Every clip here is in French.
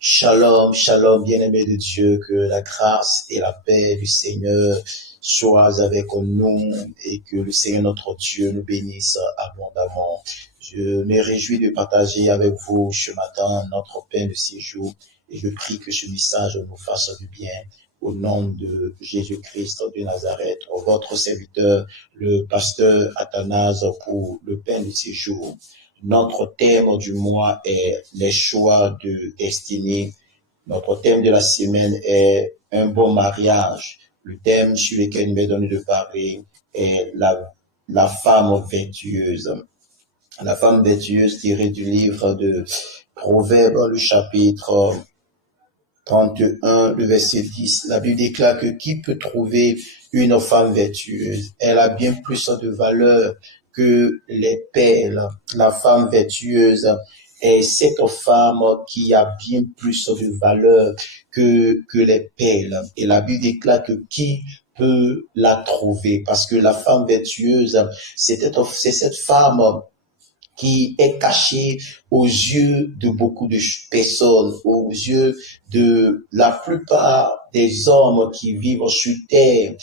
Shalom, shalom, bien-aimés de Dieu, que la grâce et la paix du Seigneur soient avec nous et que le Seigneur notre Dieu nous bénisse abondamment. Je me réjouis de partager avec vous ce matin notre pain de séjour et je prie que ce message nous fasse du bien. Au nom de Jésus-Christ de Nazareth, votre serviteur, le pasteur Athanase, pour le pain de séjour. Notre thème du mois est les choix de destinée. Notre thème de la semaine est un bon mariage. Le thème sur lequel il m'est donné de parler est la femme vertueuse. La femme vertueuse tirée du livre de Proverbes, le chapitre 31, le verset 10. La Bible déclare que qui peut trouver une femme vertueuse? Elle a bien plus de valeur que les perles. La femme vertueuse est cette femme qui a bien plus de valeur que les perles. Et la Bible déclare que qui peut la trouver? Parce que la femme vertueuse, c'est cette femme qui est caché aux yeux de beaucoup de personnes, aux yeux de la plupart des hommes qui vivent sur terre,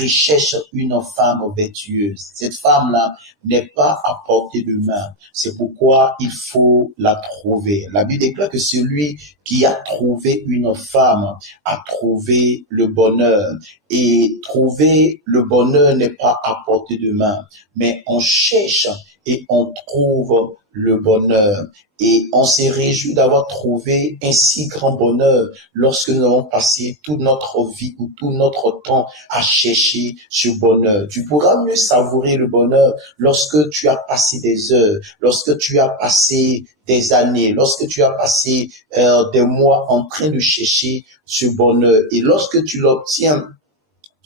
recherchent une femme vertueuse. Cette femme-là n'est pas à portée de main. C'est pourquoi il faut la trouver. La Bible déclare que celui qui a trouvé une femme a trouvé le bonheur. Et trouver le bonheur n'est pas à portée de main, mais on cherche et on trouve le bonheur. Et on s'est réjoui d'avoir trouvé un si grand bonheur lorsque nous avons passé toute notre vie ou tout notre temps à chercher ce bonheur. Tu pourras mieux savourer le bonheur lorsque tu as passé des heures, lorsque tu as passé des années, lorsque tu as passé des mois en train de chercher ce bonheur. Et lorsque tu l'obtiens,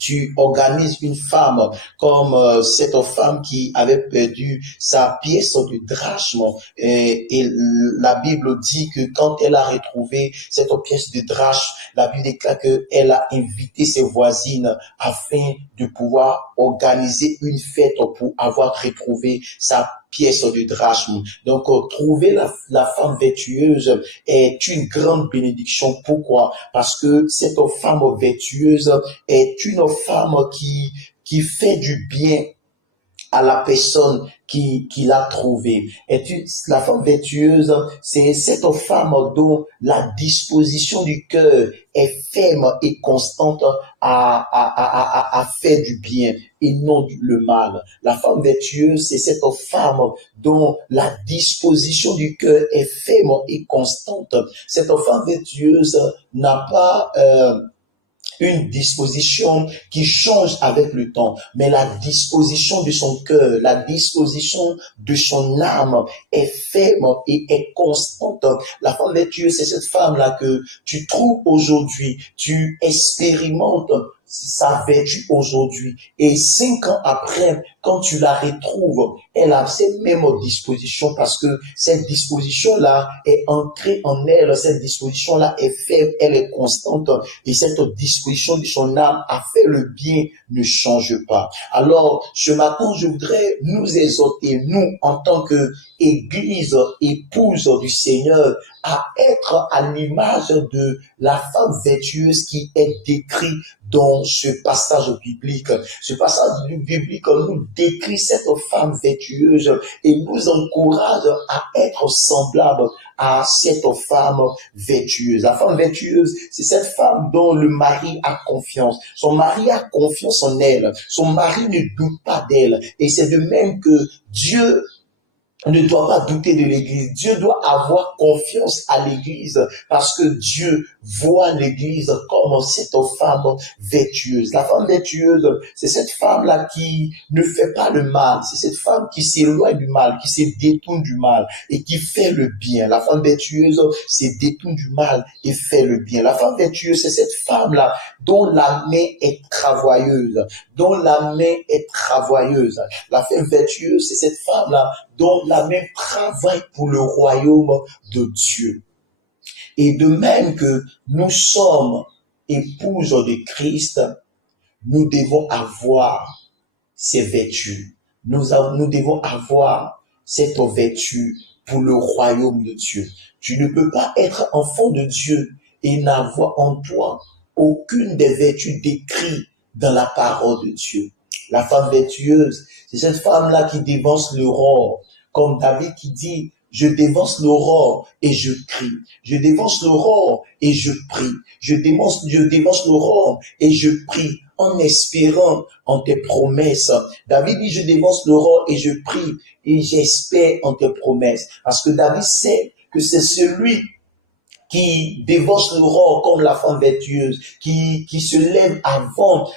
tu organises une femme comme cette femme qui avait perdu sa pièce de drachme et la Bible dit que quand elle a retrouvé cette pièce de drachme, la Bible déclare qu'elle a invité ses voisines afin de pouvoir organiser une fête pour avoir retrouvé sa pièce de drachme. Donc, trouver la femme vertueuse est une grande bénédiction. Pourquoi? Parce que cette femme vertueuse est une femme qui fait du bien à la personne qui l'a trouvée. La femme vertueuse, c'est cette femme dont la disposition du cœur est ferme et constante à faire du bien et non le mal. La femme vertueuse, c'est cette femme dont la disposition du cœur est ferme et constante. Cette femme vertueuse n'a pas une disposition qui change avec le temps, mais la disposition de son cœur, la disposition de son âme est ferme et est constante. La femme vertueuse, c'est cette femme-là que tu trouves aujourd'hui, tu expérimentes sa vertu aujourd'hui. Et 5 ans après, quand tu la retrouves, elle a cette même disposition parce que cette disposition-là est ancrée en elle, cette disposition-là est ferme, elle est constante et cette disposition de son âme à faire le bien ne change pas. Alors, ce matin, je voudrais nous exhorter, nous, en tant que Église, épouse du Seigneur, à être à l'image de la femme vertueuse qui est décrite dans ce passage biblique. Ce passage biblique nous décrit cette femme vertueuse et nous encourage à être semblable à cette femme vertueuse. La femme vertueuse, c'est cette femme dont le mari a confiance. Son mari a confiance en elle. Son mari ne doute pas d'elle. Et c'est de même que Dieu ne doit pas douter de l'Église. Dieu doit avoir confiance à l'Église parce que Dieu voit l'Église comme cette femme vertueuse. La femme vertueuse, c'est cette femme-là qui ne fait pas le mal. C'est cette femme qui s'éloigne du mal, qui se détourne du mal et qui fait le bien. La femme vertueuse se détourne du mal et fait le bien. La femme vertueuse, c'est cette femme-là dont la main est travailleuse, dont la main est travailleuse. La femme vertueuse, c'est cette femme-là dont la main travaille pour le royaume de Dieu. Et de même que nous sommes épouses de Christ, nous devons avoir ces vertus. Nous devons avoir cette vertu pour le royaume de Dieu. Tu ne peux pas être enfant de Dieu et n'avoir en toi aucune des vertus décrites dans la parole de Dieu. La femme vertueuse, c'est cette femme-là qui dévance l'aurore, comme David qui dit, je dévance l'aurore et je crie. Je dévance l'aurore et je prie. Je dévance l'aurore et je prie en espérant en tes promesses. David dit, je dévance l'aurore et je prie et j'espère en tes promesses. Parce que David sait que c'est celui qui dévance l'aurore comme la femme vertueuse, qui se lève avant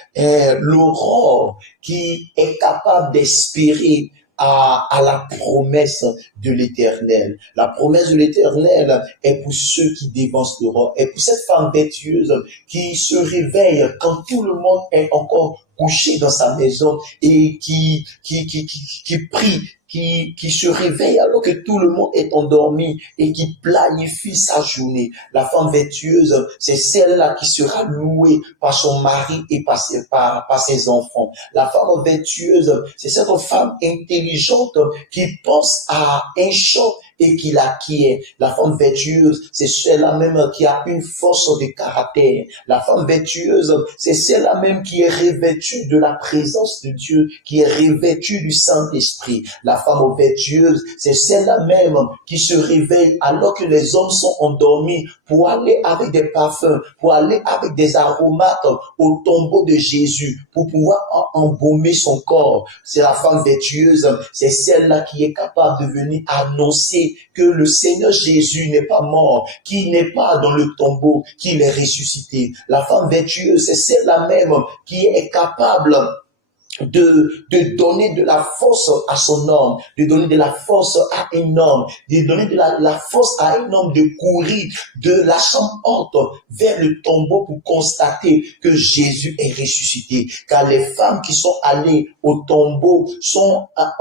l'aurore, qui est capable d'espérer à la promesse de l'Éternel. La promesse de l'Éternel est pour ceux qui dévancent l'aurore, est pour cette femme vertueuse qui se réveille quand tout le monde est encore couché dans sa maison et qui prie, qui se réveille alors que tout le monde est endormi et qui planifie sa journée. La femme vertueuse, c'est celle-là qui sera louée par son mari et par ses enfants. La femme vertueuse, c'est cette femme intelligente qui pense à un chant et qui l'acquiert. La femme vertueuse, c'est celle-là même qui a une force de caractère. La femme vertueuse, c'est celle-là même qui est revêtue de la présence de Dieu, qui est revêtue du Saint-Esprit. La femme vertueuse, c'est celle-là même qui se réveille alors que les hommes sont endormis pour aller avec des parfums, pour aller avec des aromates au tombeau de Jésus, pour pouvoir embaumer son corps. C'est la femme vertueuse, c'est celle-là qui est capable de venir annoncer que le Seigneur Jésus n'est pas mort, qu'il n'est pas dans le tombeau, qu'il est ressuscité. La femme vertueuse, c'est celle-là même qui est capable de donner de la force à son homme, de donner de la force à un homme, de donner de la force à un homme de courir de la chambre haute vers le tombeau pour constater que Jésus est ressuscité. Car les femmes qui sont allées au tombeau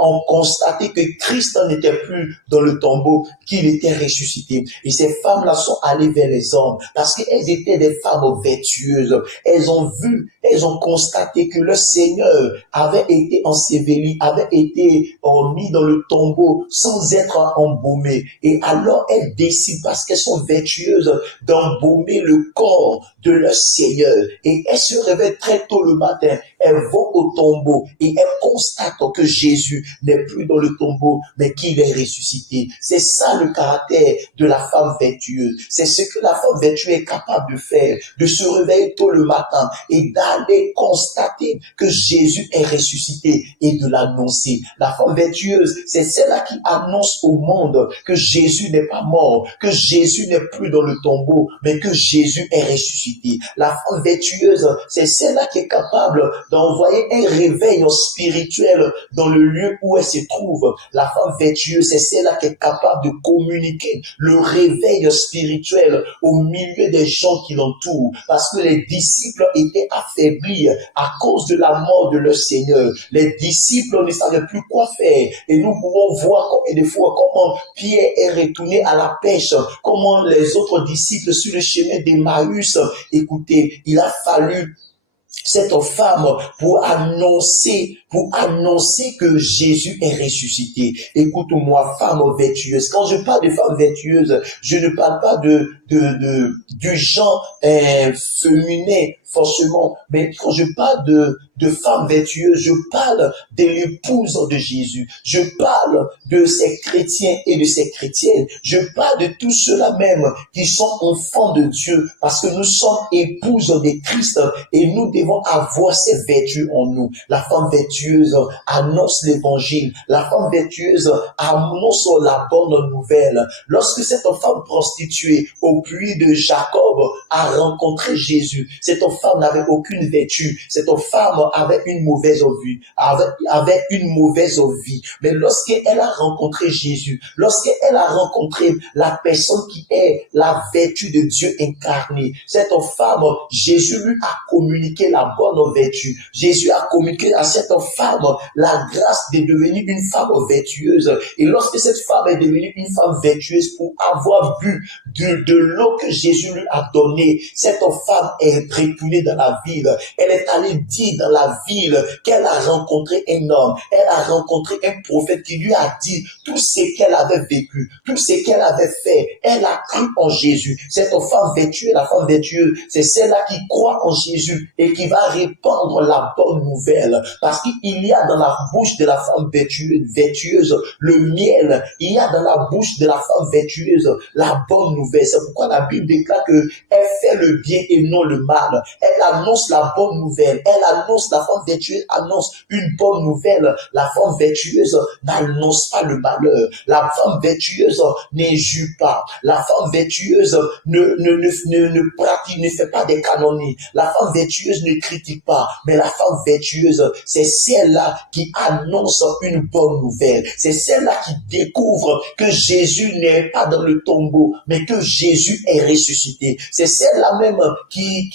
ont constaté que Christ n'était plus dans le tombeau, qu'il était ressuscité. Et ces femmes-là sont allées vers les hommes parce qu'elles étaient des femmes vertueuses. Elles ont constaté que le Seigneur avait été enseveli, avait été mis dans le tombeau sans être embaumé. Et alors elles décident, parce qu'elles sont vertueuses, d'embaumer le corps de leur Seigneur. Et elles se réveillent très tôt le matin. Elles vont au tombeau et elles constatent que Jésus n'est plus dans le tombeau, mais qu'il est ressuscité. C'est ça le caractère de la femme vertueuse. C'est ce que la femme vertueuse est capable de faire, de se réveiller tôt le matin et d'aller constater que Jésus est ressuscité et de l'annoncer. La femme vertueuse, c'est celle-là qui annonce au monde que Jésus n'est pas mort, que Jésus n'est plus dans le tombeau, mais que Jésus est ressuscité. La femme vertueuse, c'est celle-là qui est capable d'envoyer un réveil spirituel dans le lieu où elle se trouve. La femme vertueuse, c'est celle-là qui est capable de communiquer le réveil spirituel au milieu des gens qui l'entourent, parce que les disciples étaient affaiblis à cause de la mort de leur Seigneur. Les disciples ne savaient plus quoi faire et nous pouvons voir combien de fois comment Pierre est retourné à la pêche, comment les autres disciples sur le chemin d'Emmaüs, écoutez, il a fallu cette femme pour annoncer que Jésus est ressuscité. Écoute-moi, femme vertueuse. Quand je parle de femme vertueuse, je ne parle pas du genre féminin forcément, mais quand je parle de femme vertueuse, je parle de l'épouse de Jésus. Je parle de ces chrétiens et de ces chrétiennes. Je parle de tous ceux-là même qui sont enfants de Dieu, parce que nous sommes épouses de Christ et nous devons avoir ces vertus en nous. La femme vertueuse annonce l'évangile. La femme vertueuse annonce la bonne nouvelle. Lorsque cette femme prostituée au puits de Jacob a rencontré Jésus, cette femme n'avait aucune vertu. Cette femme avait une mauvaise vie, avait une mauvaise vie. Mais lorsqu'elle a rencontré Jésus, lorsqu'elle a rencontré la personne qui est la vertu de Dieu incarnée, cette femme, Jésus lui a communiqué la bonne vertu. Jésus a communiqué à cette femme la grâce de devenir une femme vertueuse. Et lorsque cette femme est devenue une femme vertueuse pour avoir bu de l'eau que Jésus lui a donnée, cette femme est retournée dans la ville. Elle est allée dire dans la ville qu'elle a rencontré un homme, elle a rencontré un prophète qui lui a dit tout ce qu'elle avait vécu, tout ce qu'elle avait fait. Elle a cru en Jésus. Cette femme vertueuse, la femme vertueuse, c'est celle-là qui croit en Jésus et qui va répandre la bonne nouvelle. Parce qu'il y a dans la bouche de la femme vertueuse le miel. Il y a dans la bouche de la femme vertueuse la bonne nouvelle. C'est pourquoi la Bible déclare qu'elle fait le bien et non le mal. Elle annonce la bonne nouvelle. Elle annonce, la femme vertueuse annonce une bonne nouvelle. La femme vertueuse n'annonce pas le malheur. La femme vertueuse n'injure pas. La femme vertueuse ne pratique, ne fait pas des canonies. La femme vertueuse ne critique pas. Mais la femme vertueuse, c'est celle-là qui annonce une bonne nouvelle. C'est celle-là qui découvre que Jésus n'est pas dans le tombeau, mais que Jésus est ressuscité. C'est celle-là même qui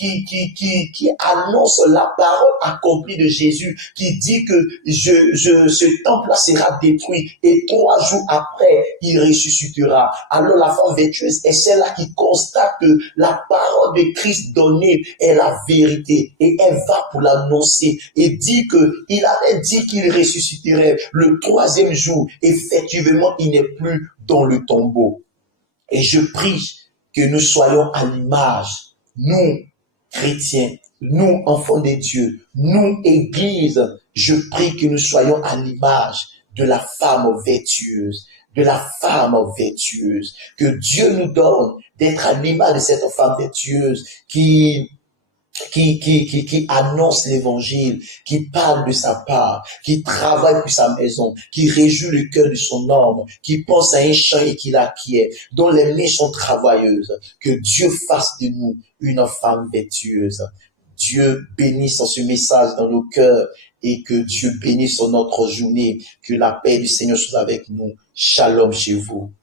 annonce la parole accomplie de Jésus, qui dit que ce temple-là sera détruit et 3 jours après, il ressuscitera. Alors la femme vertueuse est celle-là qui constate que la parole de Christ donnée est la vérité et elle va pour l'annoncer et dit qu'il avait dit qu'il ressusciterait le 3e jour. Effectivement, il n'est plus dans le tombeau. Et je prie que nous soyons à l'image, nous, chrétiens, nous, enfants de Dieu, nous, Église, je prie que nous soyons à l'image de la femme vertueuse, de la femme vertueuse, que Dieu nous donne d'être à l'image de cette femme vertueuse qui annonce l'évangile, qui parle de sa part, qui travaille pour sa maison, qui réjouit le cœur de son homme, qui pense à un champ et qui l'acquiert, dont les mains sont travailleuses. Que Dieu fasse de nous une femme vertueuse. Dieu bénisse ce message dans nos cœurs et que Dieu bénisse notre journée. Que la paix du Seigneur soit avec nous. Shalom chez vous.